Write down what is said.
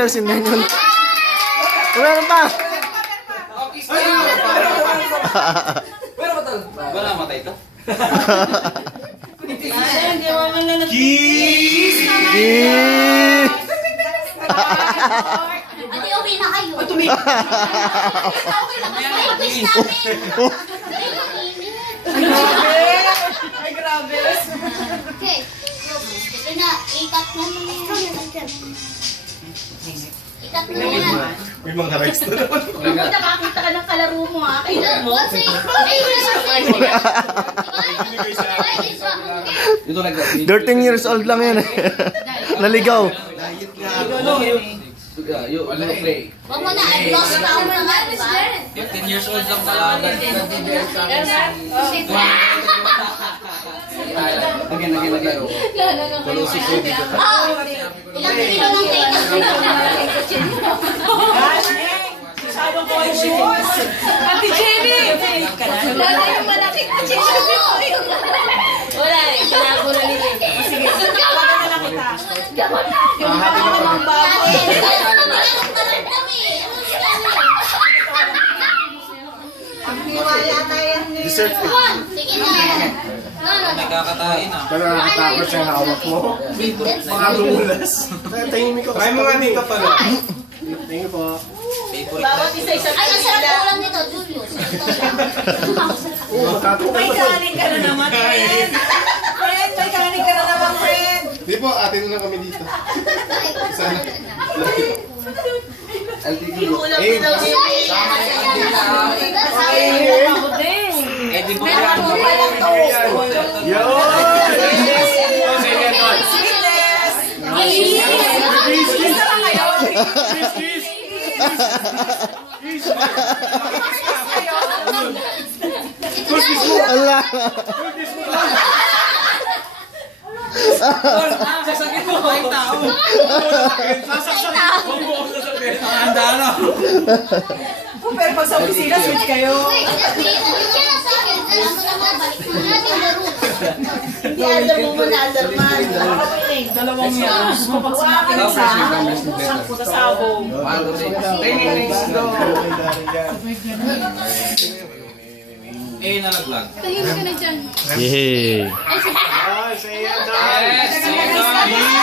years and then yun. Meron pa! Pero ba tal? Wala matay ito? Kiss! Ate, okay na kayo. Okay na kayo. Ay, grabe. Okay. Ito na. Ikat na naman. Ikat na naman. May mga rights na naman. Nakakita ka ng kalaro mo, ha? What's it? Ito like that. 13 years old lang yan. Naligaw. You play. Wag mo na. I lost count na nga. 15 years old lang talaga. Again. Kulusik ko dito. Ilang kilo ng cake? Masyado ko ay shoes. Ate Jenny! Wala yung malaking ate Jenny. Wala eh. Pinago na nila. Sige, wala na lang kita. Yung mga namang bago. Wala na yan eh. Dessert. Sige na. Nagkakatahin ah. Parang nakatakot sa hawak mo. Mga lumulas. Tingin ko. Kaya mga dito pala. Tingin po. Bawat isa-isa. Ay, ang sarap ulam nito, Julius. May kanin ka na naman, friend. Friend, may kanin ka na naman, friend. Di po, atin na kami dito. Sana. Ulam din daw siya. Eh, di ba Meron mo pa lang to. Sweetness. Isa lang ngayon. Allah. sasakit mo ba yung tao? Sasakit mo buong sasakit. Handa na. Pero pag sa opisina, sweet kayo. Hindi under mo muna, under man. Dalawang yan. Kapag sumakin sa sabong. Eh, nalaglag. Tahimik ka na dyan. Yay. Yes!